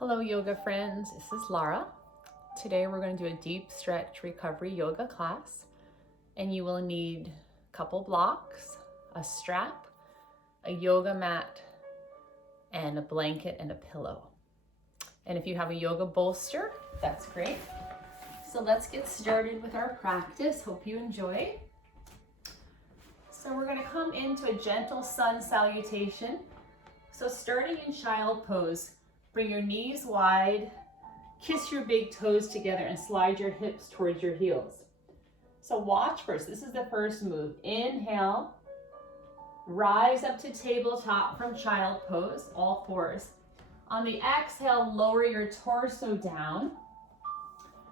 Hello yoga friends, this is Lara. Today we're going to do a deep stretch recovery yoga class, and you will need a couple blocks, a strap, a yoga mat, and a blanket and a pillow. And if you have a yoga bolster, that's great. So let's get started with our practice. Hope you enjoy. So we're going to come into a gentle sun salutation. So starting in child pose, bring your knees wide, kiss your big toes together, and slide your hips towards your heels. So watch first. This is the first move. Inhale, rise up to tabletop from child pose, all fours. On the exhale, lower your torso down.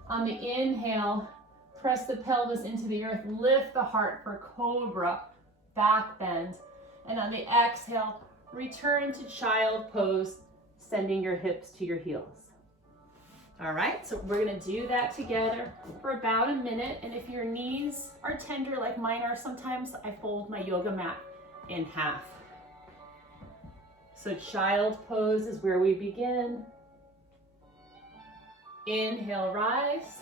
On the inhale, press the pelvis into the earth, lift the heart for cobra, back bend. And on the exhale, return to child pose, sending your hips to your heels. All right, so we're gonna do that together for about a minute. And if your knees are tender like mine are sometimes, I fold my yoga mat in half. So child pose is where we begin. Inhale, rise.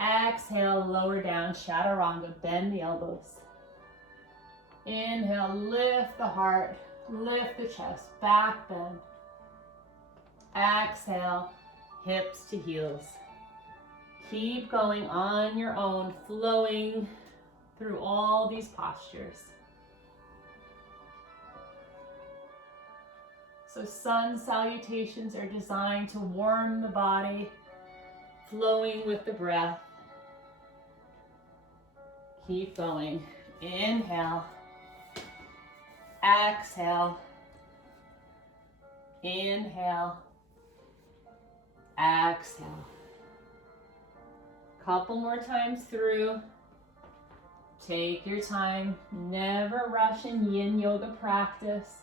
Exhale, lower down, chaturanga, bend the elbows. Inhale, lift the heart, lift the chest, back bend. Exhale, hips to heels. Keep going on your own, flowing through all these postures. So sun salutations are designed to warm the body, flowing with the breath. Keep going. Inhale. Exhale. Inhale. Exhale. Couple more times through. Take your time. Never rush in Yin Yoga practice.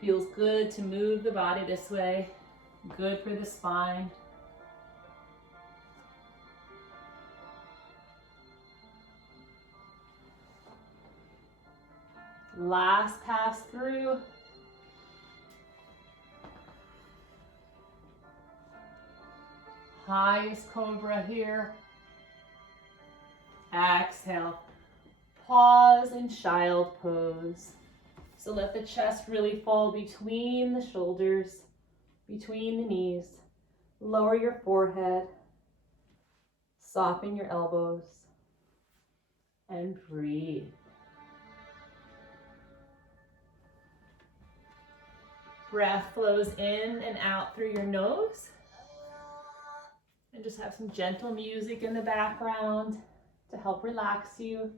Feels good to move the body this way. Good for the spine. Last pass through. Highest cobra here. Exhale. Pause in child pose. So let the chest really fall between the shoulders, between the knees. Lower your forehead. Soften your elbows. And breathe. Breath flows in and out through your nose. And just have some gentle music in the background to help relax you.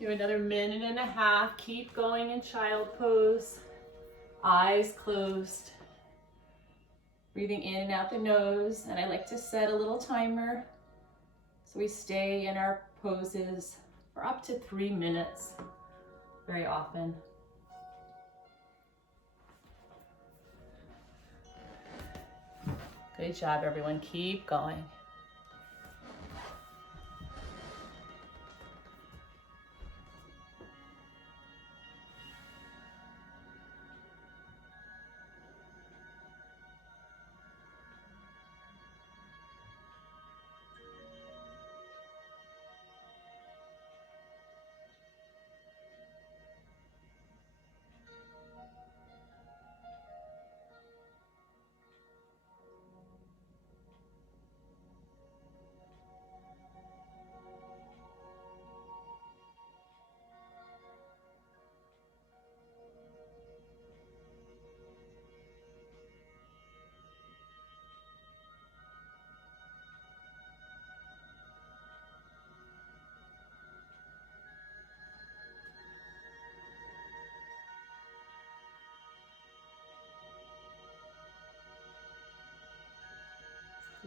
Do another minute and a half. Keep going in child pose. Eyes closed. Breathing in and out the nose. And I like to set a little timer so we stay in our poses for up to 3 minutes very often. Good job, everyone. Keep going.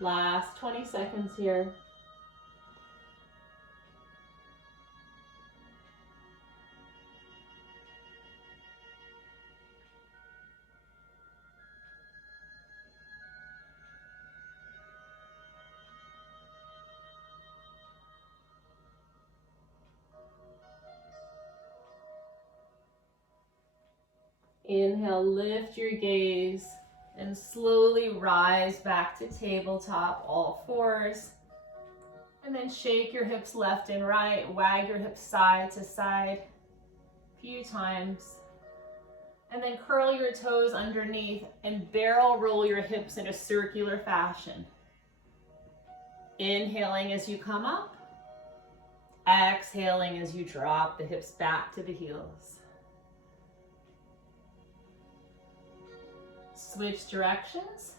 Last 20 seconds here. Inhale, lift your gaze and slowly rise back to tabletop, all fours. And then shake your hips left and right, wag your hips side to side a few times. And then curl your toes underneath and barrel roll your hips in a circular fashion. Inhaling as you come up, exhaling as you drop the hips back to the heels. Switch directions.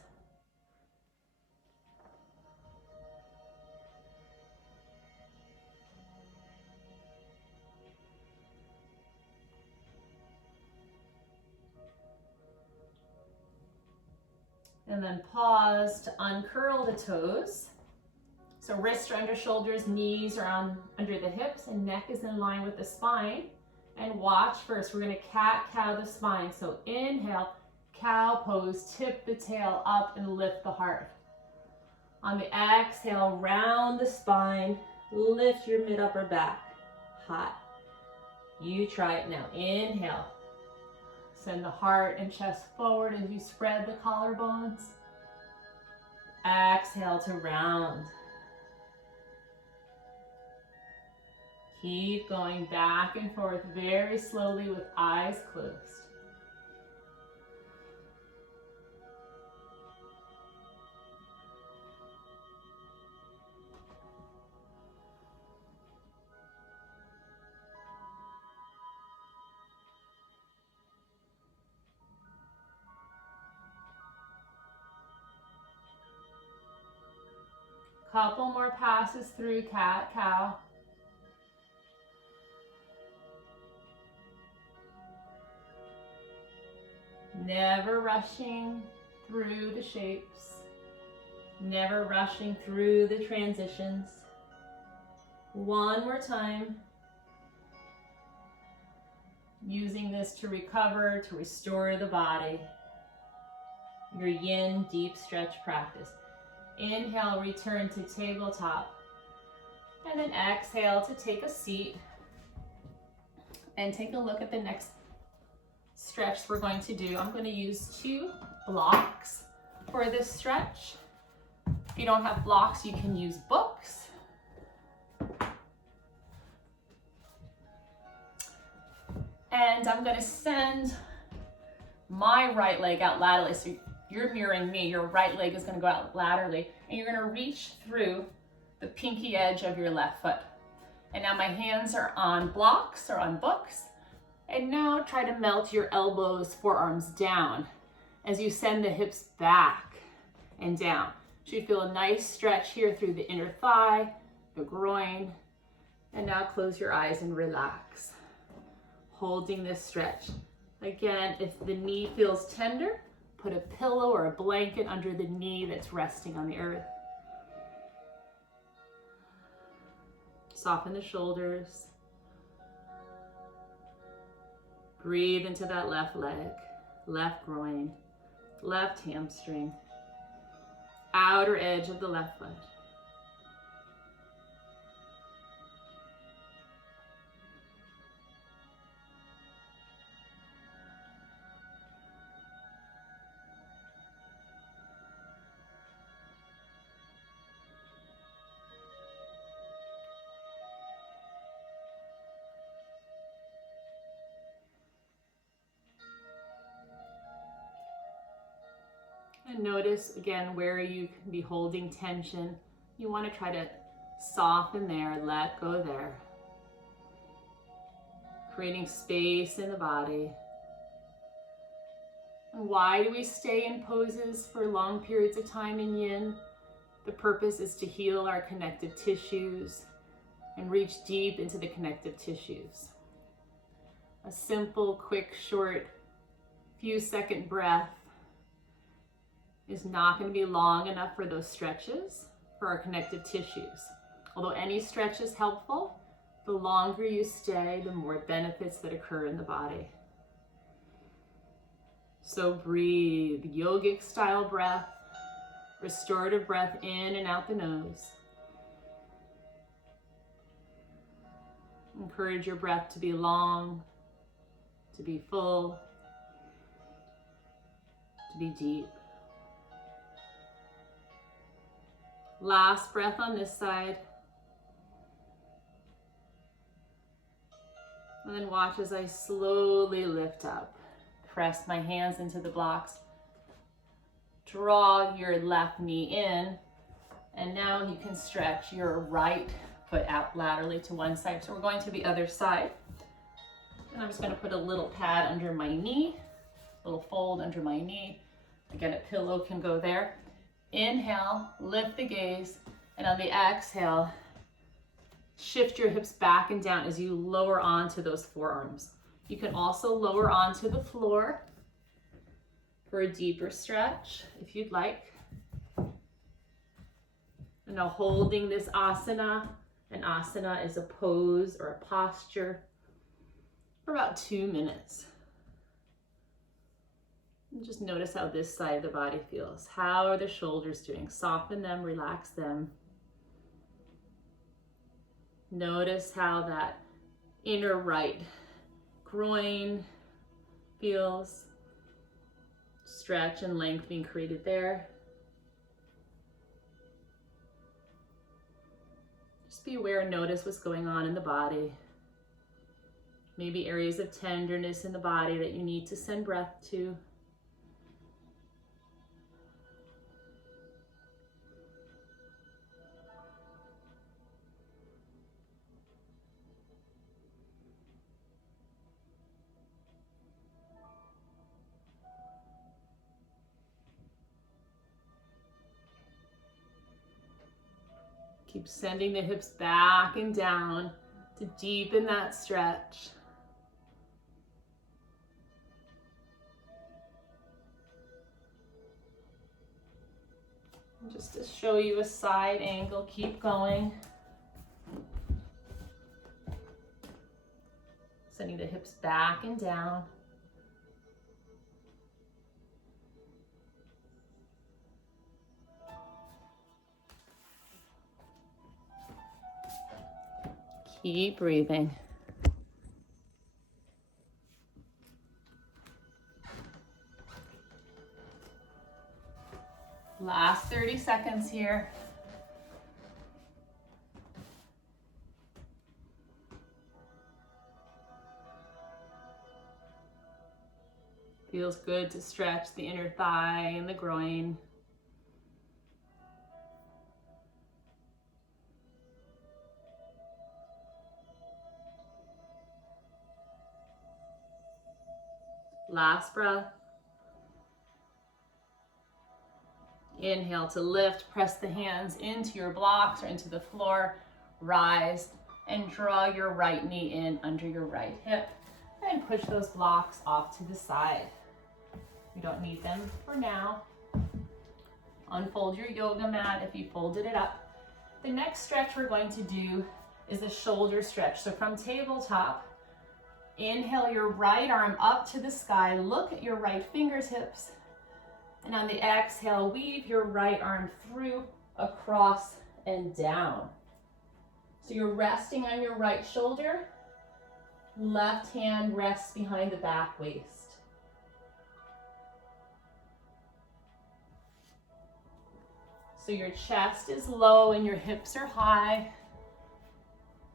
And then pause to uncurl the toes. So wrists are under shoulders, knees are under the hips, and neck is in line with the spine. And watch first, we're gonna cat-cow the spine. So inhale, cow pose, tip the tail up and lift the heart. On the exhale, round the spine, lift your mid-upper back. Hot. You try it now. Inhale. Send the heart and chest forward as you spread the collarbones. Exhale to round. Keep going back and forth very slowly with eyes closed. Couple more passes through cat-cow. Never rushing through the shapes. Never rushing through the transitions. One more time. Using this to recover, to restore the body. Your Yin deep stretch practice. Inhale, return to tabletop. And then exhale to take a seat. And take a look at the next stretch we're going to do. I'm going to use 2 blocks for this stretch. If you don't have blocks, you can use books. And I'm going to send my right leg out laterally. So you're mirroring me. Your right leg is going to go out laterally. And you're going to reach through the pinky edge of your left foot. And now my hands are on blocks or on books. And now try to melt your elbows, forearms down as you send the hips back and down. So you feel a nice stretch here through the inner thigh, the groin. And now close your eyes and relax. Holding this stretch. Again, if the knee feels tender, put a pillow or a blanket under the knee that's resting on the earth. Soften the shoulders. Breathe into that left leg, left groin, left hamstring, outer edge of the left foot. And notice again where you can be holding tension. You want to try to soften there, let go there. Creating space in the body. And why do we stay in poses for long periods of time in Yin? The purpose is to heal our connective tissues and reach deep into the connective tissues. A simple, quick, short, few second breath is not going to be long enough for those stretches for our connective tissues. Although any stretch is helpful, the longer you stay, the more benefits that occur in the body. So breathe, yogic style breath, restorative breath in and out the nose. Encourage your breath to be long, to be full, to be deep. Last breath on this side. And then watch as I slowly lift up. Press my hands into the blocks. Draw your left knee in. And now you can stretch your right foot out laterally to one side. So we're going to the other side. And I'm just going to put a little pad under my knee, a little fold under my knee. Again, a pillow can go there. Inhale, lift the gaze, and on the exhale, shift your hips back and down as you lower onto those forearms. You can also lower onto the floor for a deeper stretch if you'd like. And now holding this asana, an asana is a pose or a posture, for about 2 minutes. And just notice how this side of the body feels. How are the shoulders doing? Soften them, relax them. Notice how that inner right groin feels. Stretch and length being created there. Just be aware and notice what's going on in the body. Maybe areas of tenderness in the body that you need to send breath to. Keep sending the hips back and down to deepen that stretch. And just to show you a side angle, keep going. Sending the hips back and down. Keep breathing. Last 30 seconds here. Feels good to stretch the inner thigh and the groin. Last breath. Inhale to lift, press the hands into your blocks or into the floor, rise, and draw your right knee in under your right hip, and push those blocks off to the side. You don't need them for now. Unfold your yoga mat if you folded it up. The next stretch we're going to do is a shoulder stretch. So from tabletop, inhale your right arm up to the sky, look at your right fingertips, and on the exhale, weave your right arm through, across, and down. So you're resting on your right shoulder, left hand rests behind the back waist. So your chest is low and your hips are high.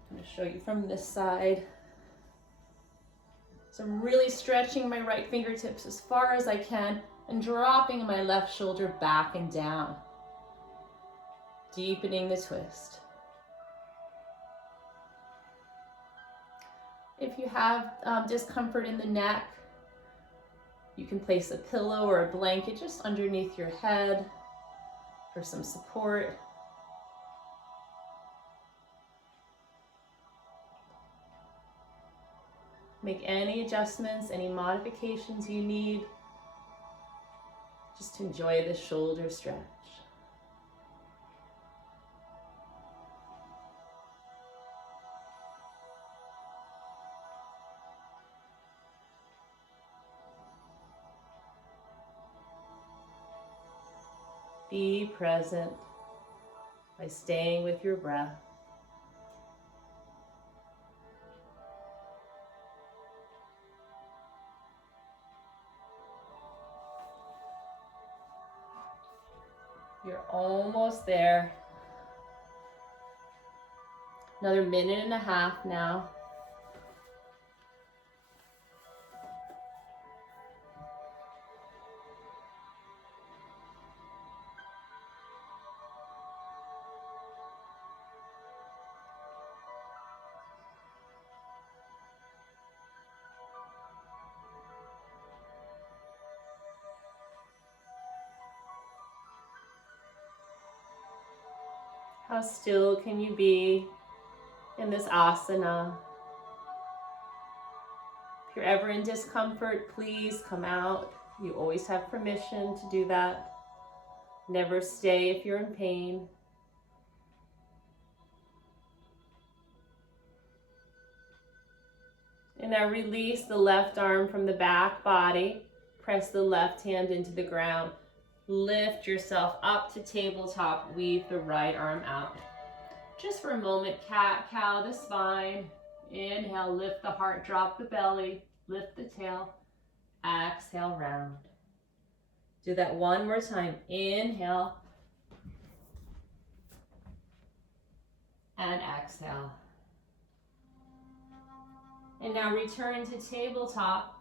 I'm going to show you from this side. So I'm really stretching my right fingertips as far as I can and dropping my left shoulder back and down. Deepening the twist. If you have discomfort in the neck, you can place a pillow or a blanket just underneath your head for some support. Make any adjustments, any modifications you need. Just enjoy the shoulder stretch. Be present by staying with your breath. You're almost there. Another minute and a half now. How still can you be in this asana? If you're ever in discomfort, please come out. You always have permission to do that. Never stay if you're in pain. And now release the left arm from the back body. Press the left hand into the ground. Lift yourself up to tabletop. Weave the right arm out. Just for a moment, cat-cow the spine. Inhale, lift the heart, drop the belly, lift the tail. Exhale, round. Do that one more time. Inhale. And exhale. And now return to tabletop.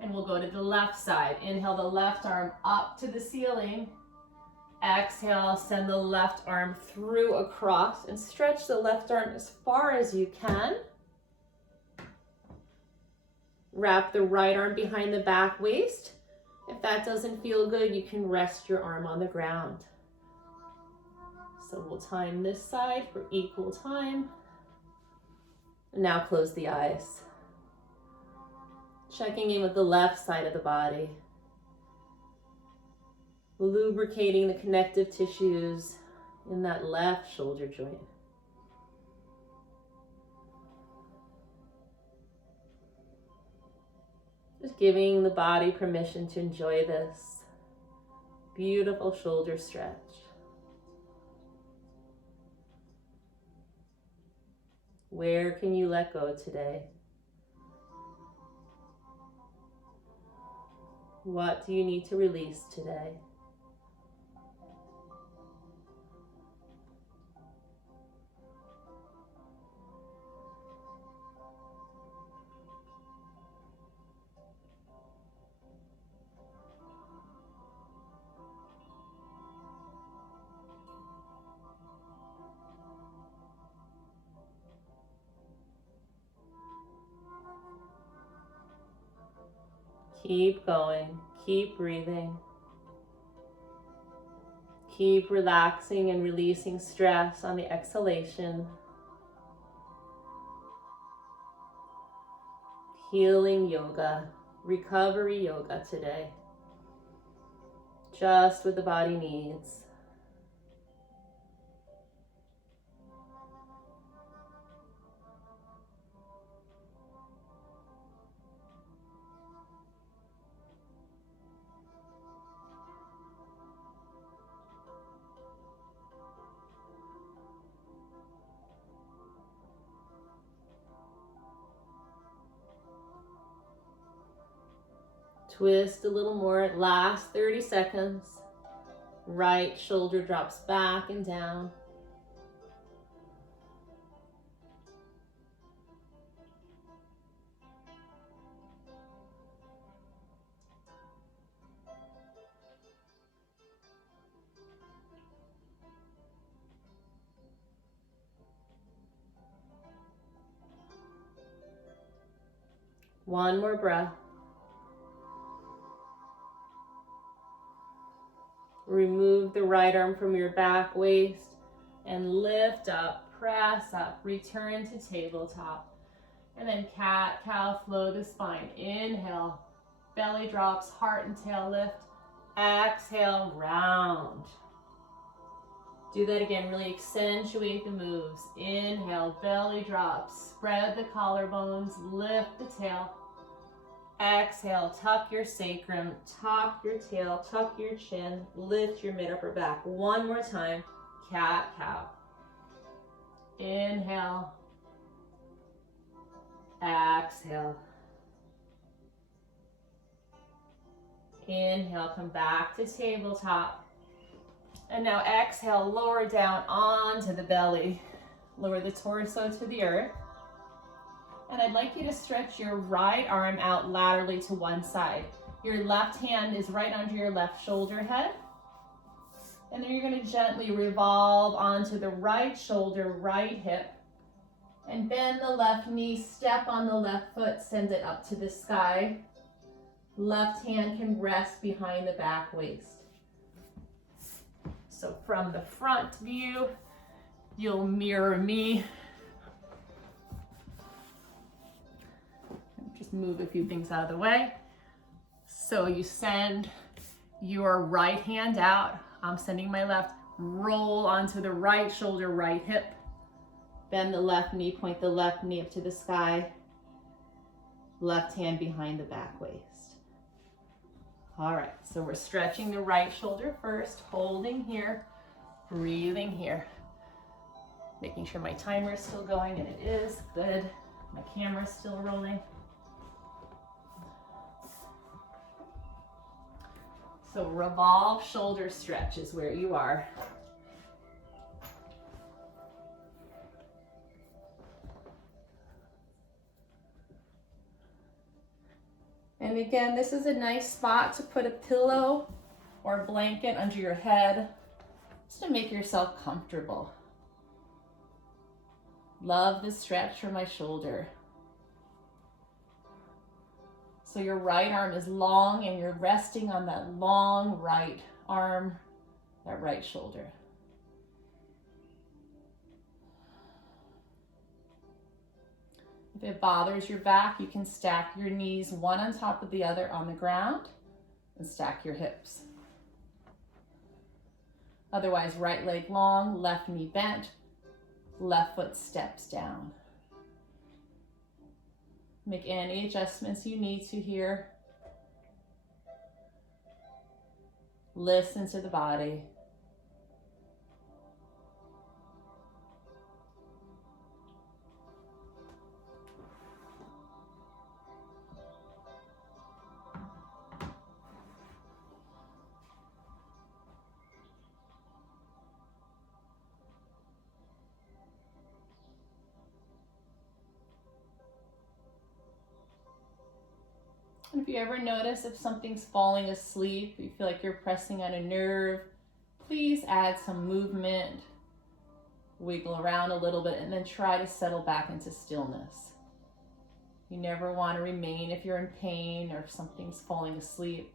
And we'll go to the left side. Inhale the left arm up to the ceiling. Exhale, send the left arm through across and stretch the left arm as far as you can. Wrap the right arm behind the back waist. If that doesn't feel good, you can rest your arm on the ground. So we'll time this side for equal time. And now close the eyes. Checking in with the left side of the body. Lubricating the connective tissues in that left shoulder joint. Just giving the body permission to enjoy this beautiful shoulder stretch. Where can you let go today? What do you need to release today? Keep going, keep breathing. Keep relaxing and releasing stress on the exhalation. Healing yoga, recovery yoga today. Just what the body needs. Twist a little more, last 30 seconds. Right shoulder drops back and down. One more breath. Remove the right arm from your back waist and lift up, press up, return to tabletop. And then cat-cow, flow the spine. Inhale, belly drops, heart and tail lift. Exhale, round. Do that again, really accentuate the moves. Inhale, belly drops, spread the collarbones, lift the tail. Exhale, tuck your sacrum, tuck your tail, tuck your chin, lift your mid-upper back. One more time, cat-cow. Inhale, exhale. Inhale, come back to tabletop. And now exhale, lower down onto the belly. Lower the torso to the earth. And I'd like you to stretch your right arm out laterally to one side. Your left hand is right under your left shoulder head. And then you're going to gently revolve onto the right shoulder, right hip. And bend the left knee, step on the left foot, send it up to the sky. Left hand can rest behind the back waist. So from the front view, you'll mirror me. Just move a few things out of the way. So you send your right hand out. I'm sending my left. Roll onto the right shoulder, right hip. Bend the left knee, point the left knee up to the sky. Left hand behind the back waist. All right, so we're stretching the right shoulder first, holding here, breathing here. Making sure my timer is still going, and it is. Good. My camera's still rolling. So revolve shoulder stretch is where you are. And again, this is a nice spot to put a pillow or a blanket under your head, just to make yourself comfortable. Love the stretch for my shoulder. So your right arm is long and you're resting on that long right arm, that right shoulder. If it bothers your back, you can stack your knees one on top of the other on the ground and stack your hips. Otherwise, right leg long, left knee bent, left foot steps down. Make any adjustments you need to here. Listen to the body. And if you ever notice if something's falling asleep, you feel like you're pressing on a nerve, please add some movement, wiggle around a little bit, and then try to settle back into stillness. You never want to remain if you're in pain or if something's falling asleep.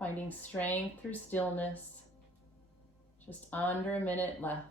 Finding strength through stillness. Just under a minute left.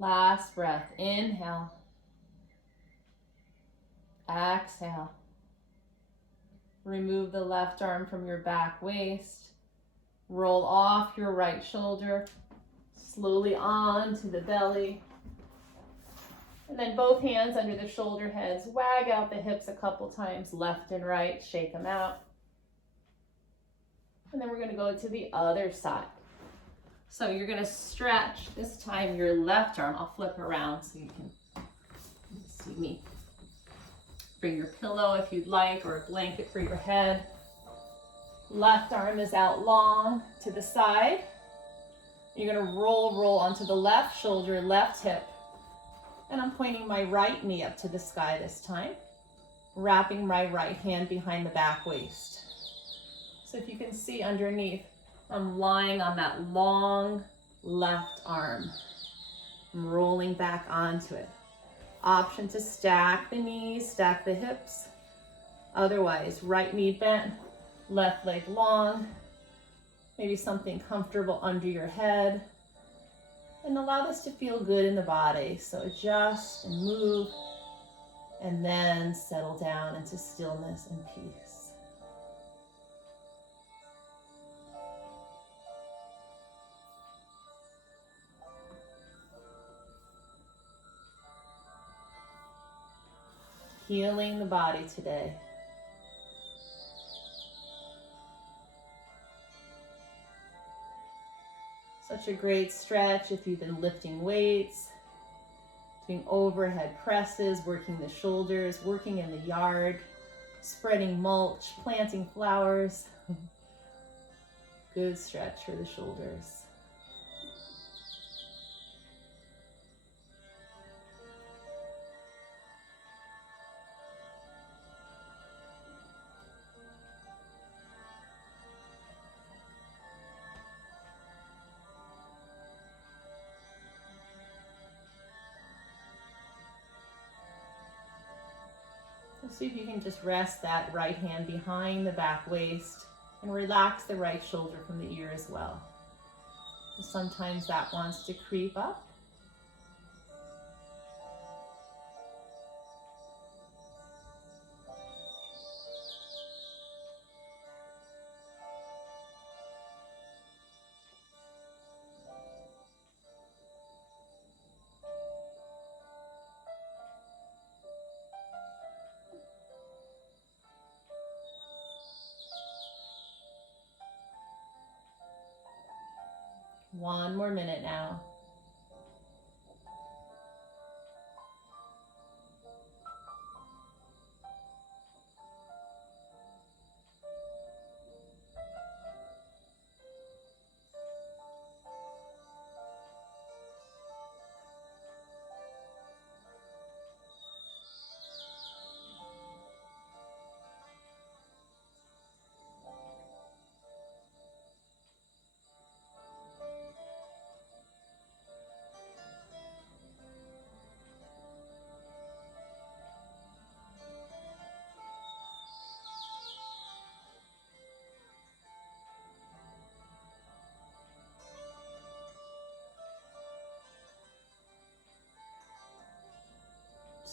Last breath. Inhale. Exhale. Remove the left arm from your back waist. Roll off your right shoulder. Slowly onto the belly. And then both hands under the shoulder heads. Wag out the hips a couple times, left and right. Shake them out. And then we're going to go to the other side. So you're gonna stretch, this time your left arm. I'll flip around so you can see me. Bring your pillow if you'd like, or a blanket for your head. Left arm is out long to the side. You're gonna roll onto the left shoulder, left hip. And I'm pointing my right knee up to the sky this time, wrapping my right hand behind the back waist. So if you can see underneath, I'm lying on that long left arm. I'm rolling back onto it. Option to stack the knees, stack the hips. Otherwise, right knee bent, left leg long, maybe something comfortable under your head. And allow this to feel good in the body. So adjust and move, and then settle down into stillness and peace. Healing the body today. Such a great stretch if you've been lifting weights, doing overhead presses, working the shoulders, working in the yard, spreading mulch, planting flowers. Good stretch for the shoulders. See if you can just rest that right hand behind the back waist and relax the right shoulder from the ear as well. Sometimes that wants to creep up. One more minute now.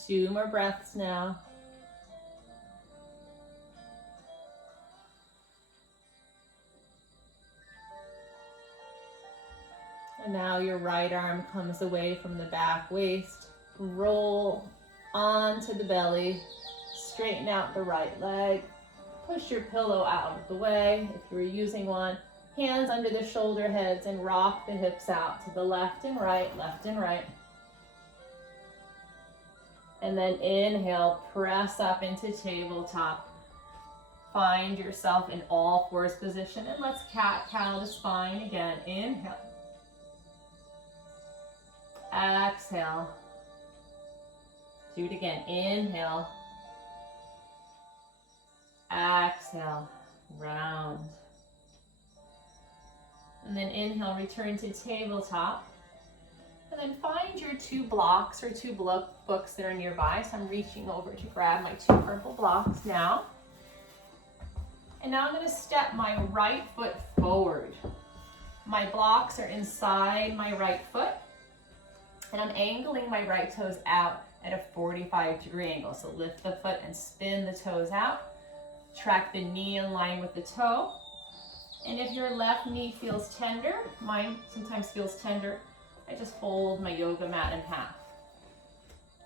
Two more breaths now. And now your right arm comes away from the back waist. Roll onto the belly. Straighten out the right leg. Push your pillow out of the way if you're using one. Hands under the shoulder heads and rock the hips out to the left and right, left and right. And then inhale, press up into tabletop. Find yourself in all fours position, and let's cat-cow the spine again. Inhale. Exhale. Do it again. Inhale. Exhale. Round. And then inhale, return to tabletop. And then find your two blocks or two books that are nearby. So I'm reaching over to grab my two purple blocks now. And now I'm going to step my right foot forward. My blocks are inside my right foot. And I'm angling my right toes out at a 45-degree angle. So lift the foot and spin the toes out. Track the knee in line with the toe. And if your left knee feels tender, mine sometimes feels tender, I just fold my yoga mat in half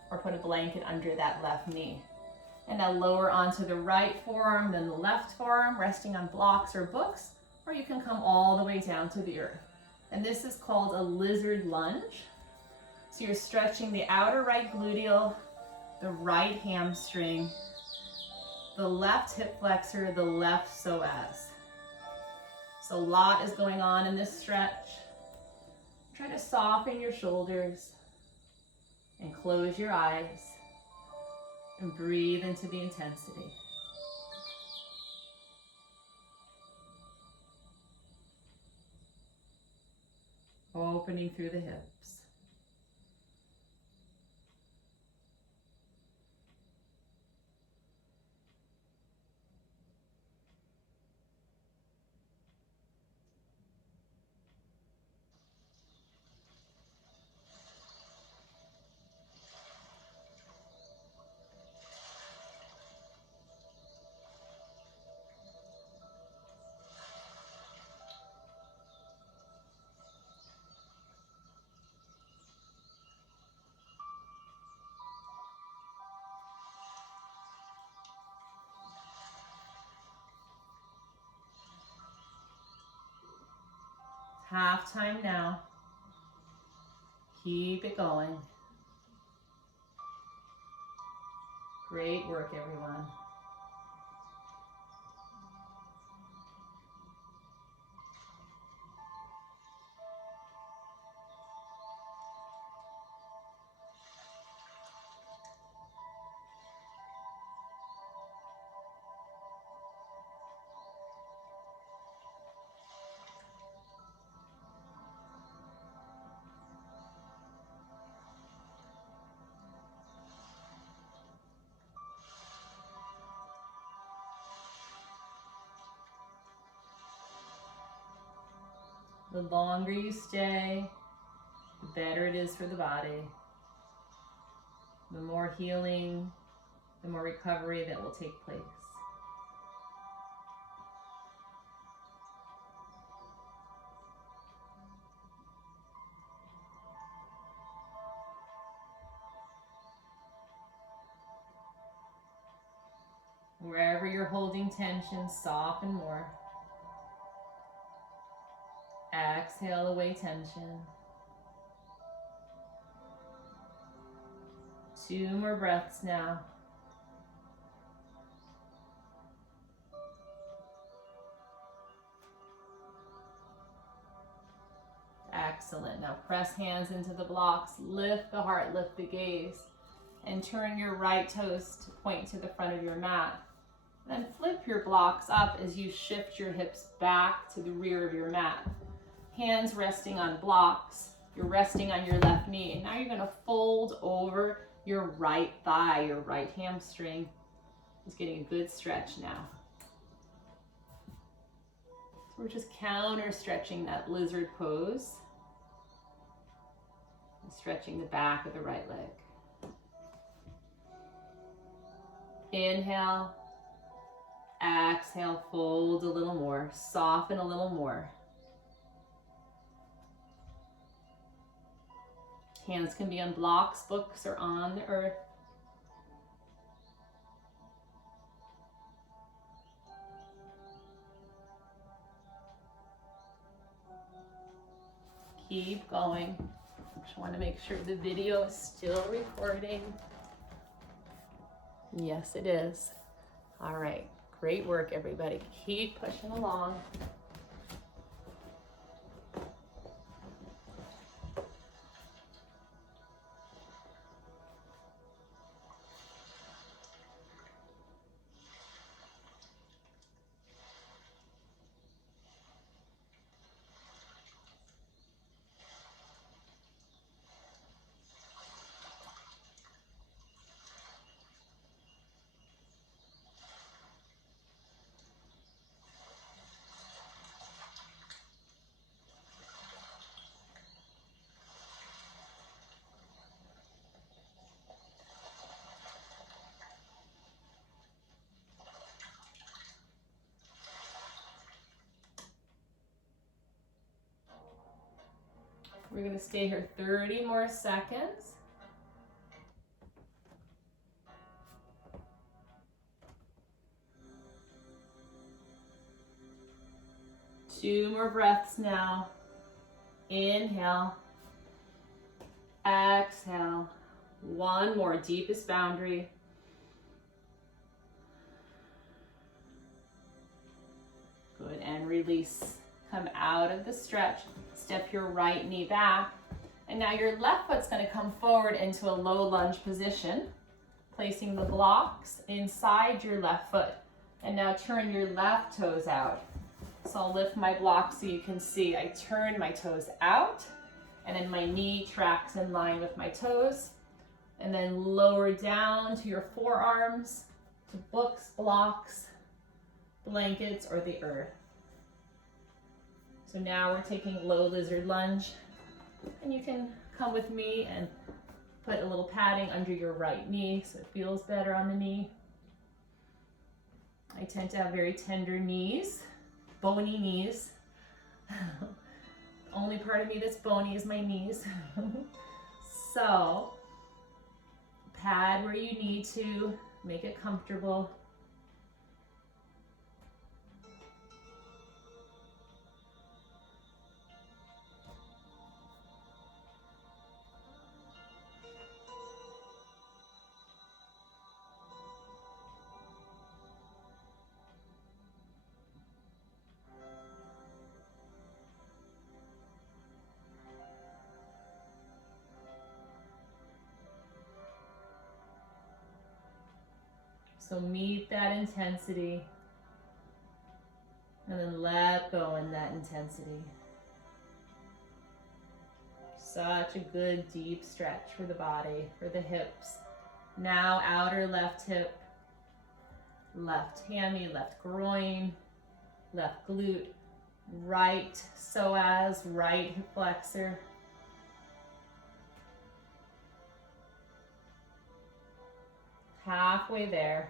or put a blanket under that left knee. And now lower onto the right forearm, then the left forearm, resting on blocks or books, or you can come all the way down to the earth. And this is called a lizard lunge. So you're stretching the outer right gluteal, the right hamstring, the left hip flexor, the left psoas. So a lot is going on in this stretch. Try to soften your shoulders and close your eyes and breathe into the intensity. Opening through the hips. Half time now. Keep it going. Great work, everyone. The longer you stay, the better it is for the body. The more healing, the more recovery that will take place. Wherever you're holding tension, soften more. Exhale away tension. 2 more breaths now. Excellent. Now press hands into the blocks, lift the heart, lift the gaze, and turn your right toes to point to the front of your mat. Then flip your blocks up as you shift your hips back to the rear of your mat. Hands resting on blocks. You're resting on your left knee. And now you're going to fold over your right thigh, your right hamstring. It's getting a good stretch now. So we're just counter stretching that lizard pose. And stretching the back of the right leg. Inhale. Exhale, fold a little more, soften a little more. Hands can be on blocks, books, or on the earth. Keep going. Just want to make sure the video is still recording. Yes, it is. All right. Great work, everybody. Keep pushing along. We're going to stay here 30 more seconds. Two more breaths now. Inhale. Exhale. One more, deepest boundary. Good, and release. Come out of the stretch. Step your right knee back. And now your left foot's gonna come forward into a low lunge position, placing the blocks inside your left foot. And now turn your left toes out. So I'll lift my block so you can see. I turn my toes out, and then my knee tracks in line with my toes. And then lower down to your forearms, to books, blocks, blankets, or the earth. So now we're taking low lizard lunge. And you can come with me and put a little padding under your right knee so it feels better on the knee. I tend to have very tender knees, bony knees. The only part of me that's bony is my knees. So, pad where you need to, make it comfortable. So meet that intensity and then let go in that intensity. Such a good deep stretch for the body, for the hips. Now outer left hip, left hammy, left groin, left glute, right psoas, right hip flexor. Halfway there.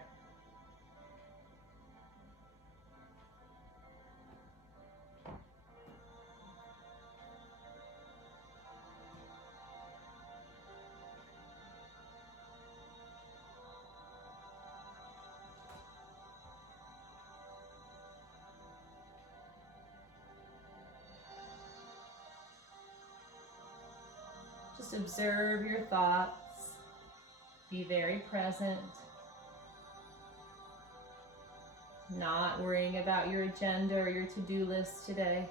Just observe your thoughts. Be very present. Not worrying about your agenda or your to-do list today.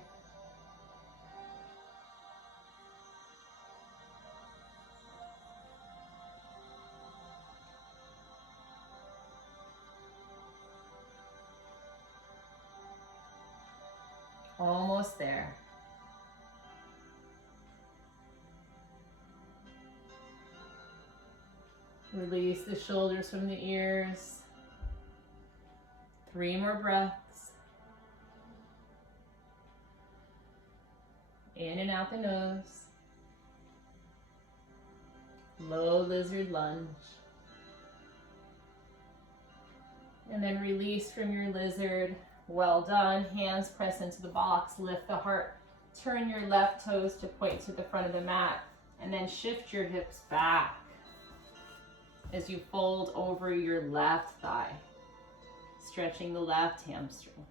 Almost there. Release the shoulders from the ears. 3 more breaths. In and out the nose. Low lizard lunge. And then release from your lizard. Well done. Hands press into the box. Lift the heart. Turn your left toes to point to the front of the mat. And then shift your hips back as you fold over your left thigh, stretching the left hamstring.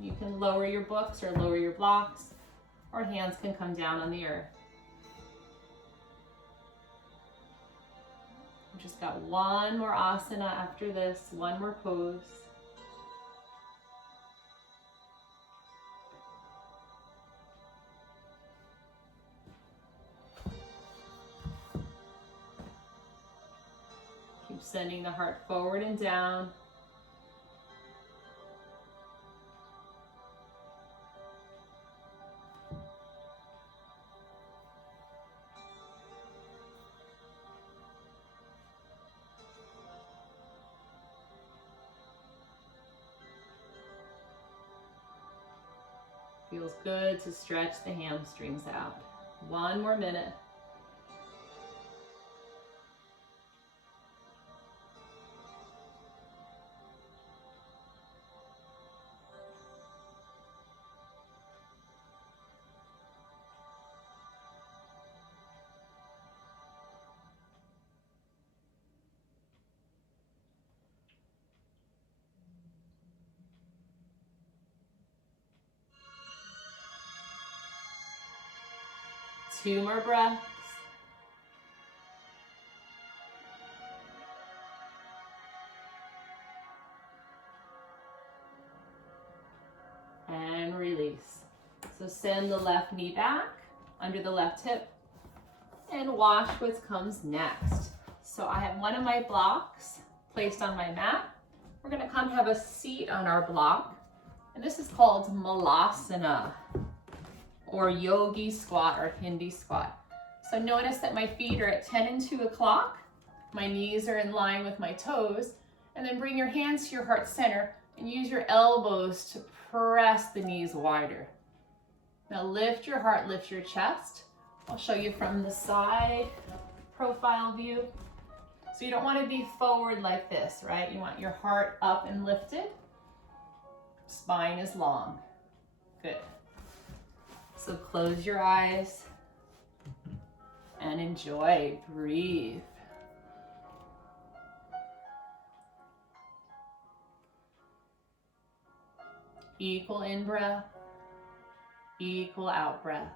You can lower your books or lower your blocks, or hands can come down on the earth. We just got one more asana after this, one more pose. Keep sending the heart forward and down. Feels good to stretch the hamstrings out. One more minute. 2 more breaths. And release. So send the left knee back under the left hip and watch what comes next. So I have one of my blocks placed on my mat. We're gonna come have a seat on our block. And this is called Malasana, or Yogi squat or Hindi squat. So notice that my feet are at 10 and 2 o'clock. My knees are in line with my toes. And then bring your hands to your heart center and use your elbows to press the knees wider. Now lift your heart, lift your chest. I'll show you from the side profile view. So you don't want to be forward like this, right? You want your heart up and lifted. Spine is long. Good. So close your eyes and enjoy. Breathe. Equal in breath, equal out breath.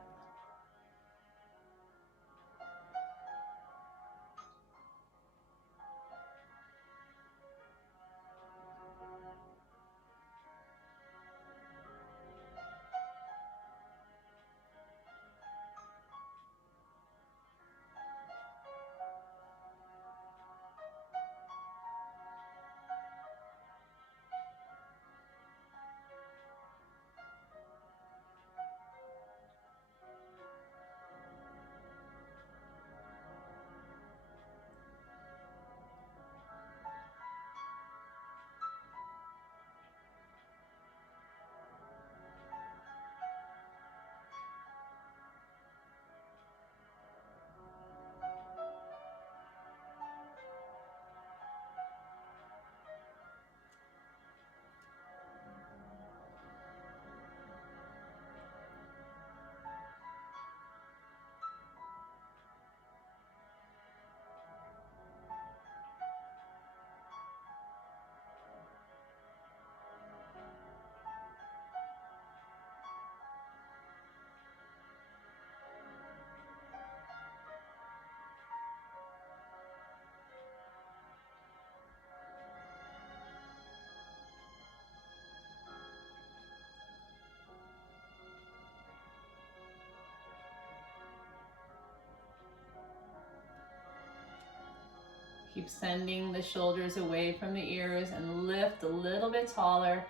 Keep sending the shoulders away from the ears and lift a little bit taller.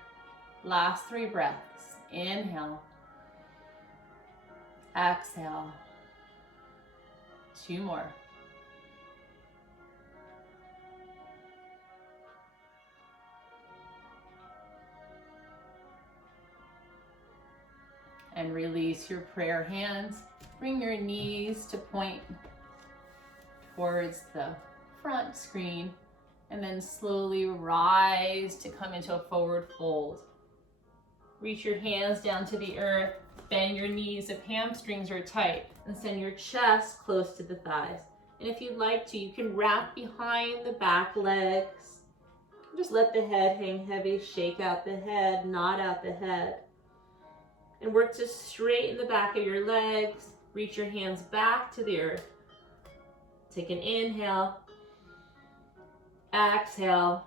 Last 3 breaths. Inhale. Exhale. 2 more. And release your prayer hands. Bring your knees to point towards the front screen, and then slowly rise to come into a forward fold. Reach your hands down to the earth, bend your knees if hamstrings are tight, and send your chest close to the thighs. And if you'd like to, you can wrap behind the back legs. Just let the head hang heavy, shake out the head, nod out the head. And work to straighten the back of your legs. Reach your hands back to the earth. Take an inhale. Exhale,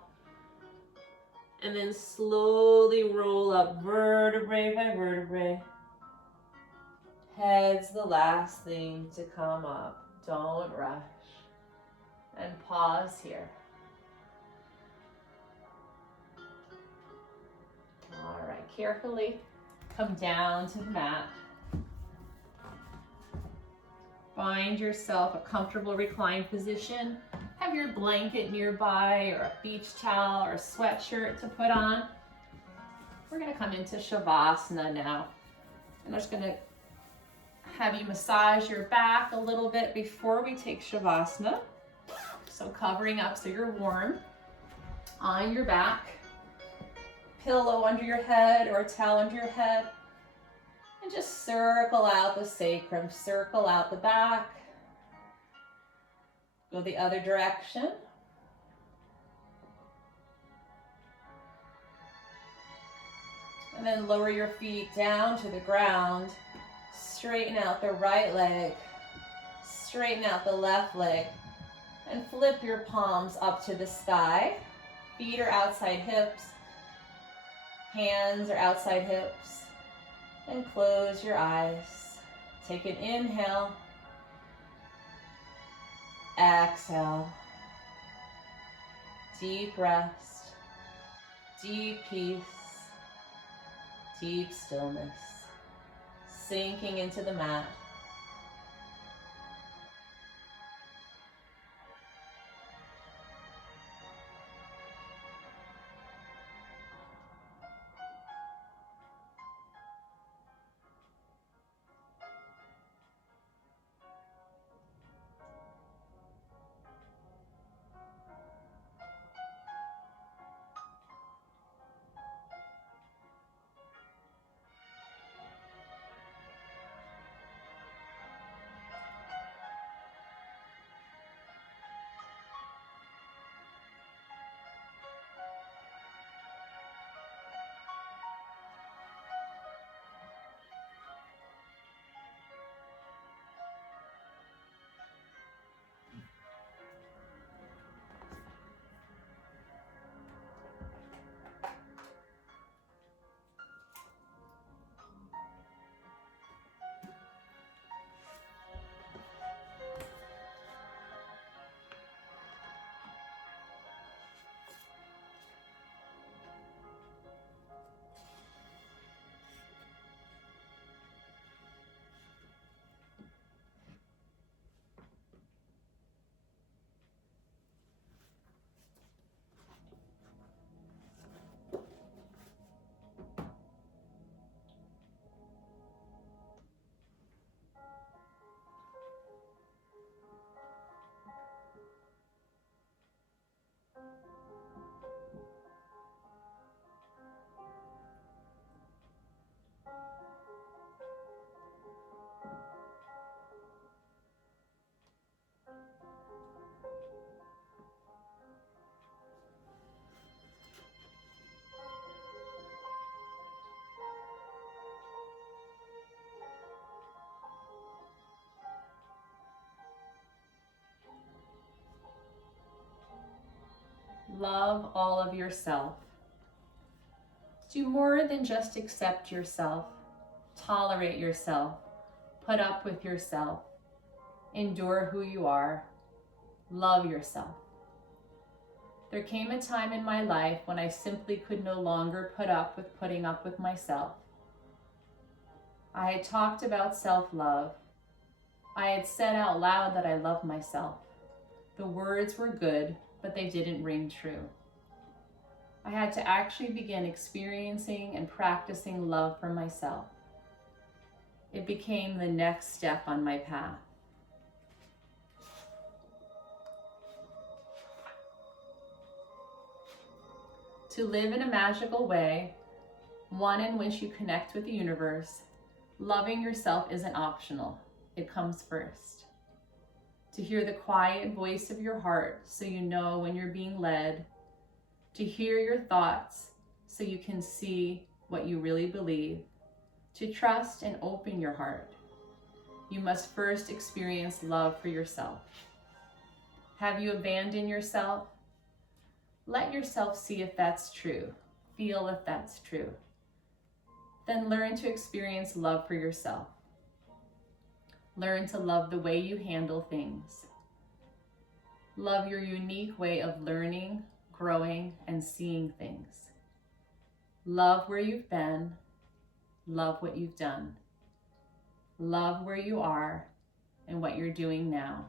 and then slowly roll up vertebrae by vertebrae. Head's the last thing to come up. Don't rush. And pause here. All right, carefully come down to the mat. Find yourself a comfortable reclined position. Have your blanket nearby or a beach towel or a sweatshirt to put on. We're gonna come into Shavasana now. And I'm just gonna have you massage your back a little bit before we take Shavasana. So covering up so you're warm on your back. Pillow under your head or a towel under your head. And just circle out the sacrum, circle out the back. Go the other direction. And then lower your feet down to the ground. Straighten out the right leg. Straighten out the left leg and flip your palms up to the sky. Feet are outside hips. Hands are outside hips. And close your eyes. Take an inhale. Exhale. Deep rest. Deep peace. Deep stillness. Sinking into the mat. Love all of yourself. Do more than just accept yourself, tolerate yourself, put up with yourself, endure who you are, love yourself. There came a time in my life when I simply could no longer put up with putting up with myself. I had talked about self-love. I had said out loud that I love myself. The words were good, but they didn't ring true. I had to actually begin experiencing and practicing love for myself. It became the next step on my path. To live in a magical way, one in which you connect with the universe, loving yourself isn't optional. It comes first. To hear the quiet voice of your heart so you know when you're being led. To hear your thoughts so you can see what you really believe. To trust and open your heart. You must first experience love for yourself. Have you abandoned yourself? Let yourself see if that's true. Feel if that's true. Then learn to experience love for yourself. Learn to love the way you handle things. Love your unique way of learning, growing, and seeing things. Love where you've been. Love what you've done. Love where you are and what you're doing now.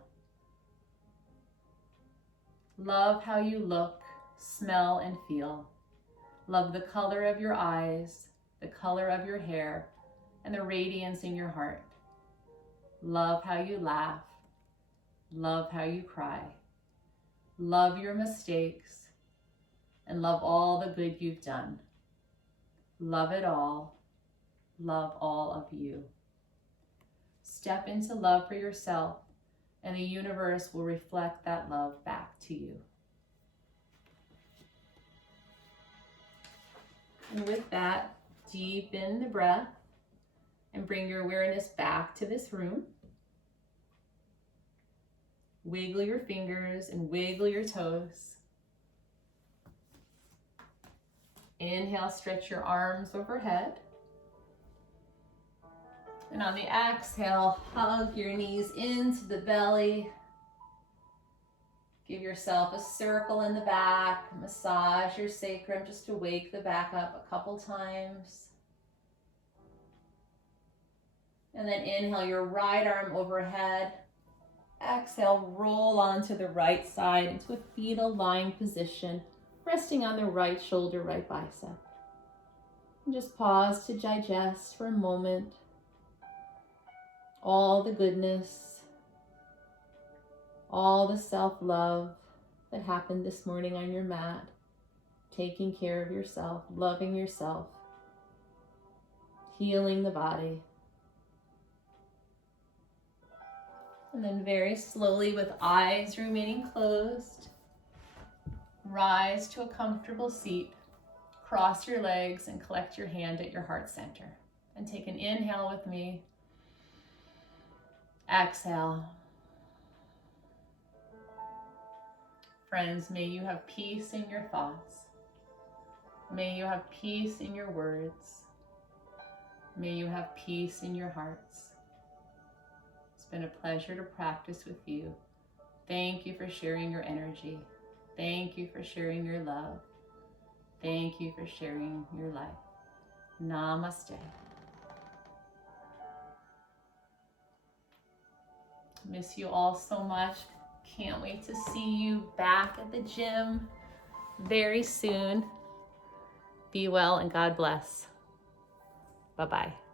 Love how you look, smell, and feel. Love the color of your eyes, the color of your hair, and the radiance in your heart. Love how you laugh. Love how you cry. Love your mistakes, and love all the good you've done. Love it all. Love all of you. Step into love for yourself, and the universe will reflect that love back to you. And with that, deepen the breath and bring your awareness back to this room. Wiggle your fingers and wiggle your toes. Inhale, stretch your arms overhead. And on the exhale, hug your knees into the belly. Give yourself a circle in the back. Massage your sacrum just to wake the back up a couple times. And then inhale your right arm overhead. Exhale, roll onto the right side into a fetal lying position, resting on the right shoulder, right bicep. And just pause to digest for a moment all the goodness, all the self-love that happened this morning on your mat, taking care of yourself, loving yourself, healing the body. And then very slowly, with eyes remaining closed, rise to a comfortable seat, cross your legs and collect your hand at your heart center. And take an inhale with me. Exhale. Friends, may you have peace in your thoughts. May you have peace in your words. May you have peace in your hearts. It's been a pleasure to practice with you. Thank you for sharing your energy. Thank you for sharing your love. Thank you for sharing your life. Namaste. Miss you all so much. Can't wait to see you back at the gym very soon. Be well and God bless. Bye-bye.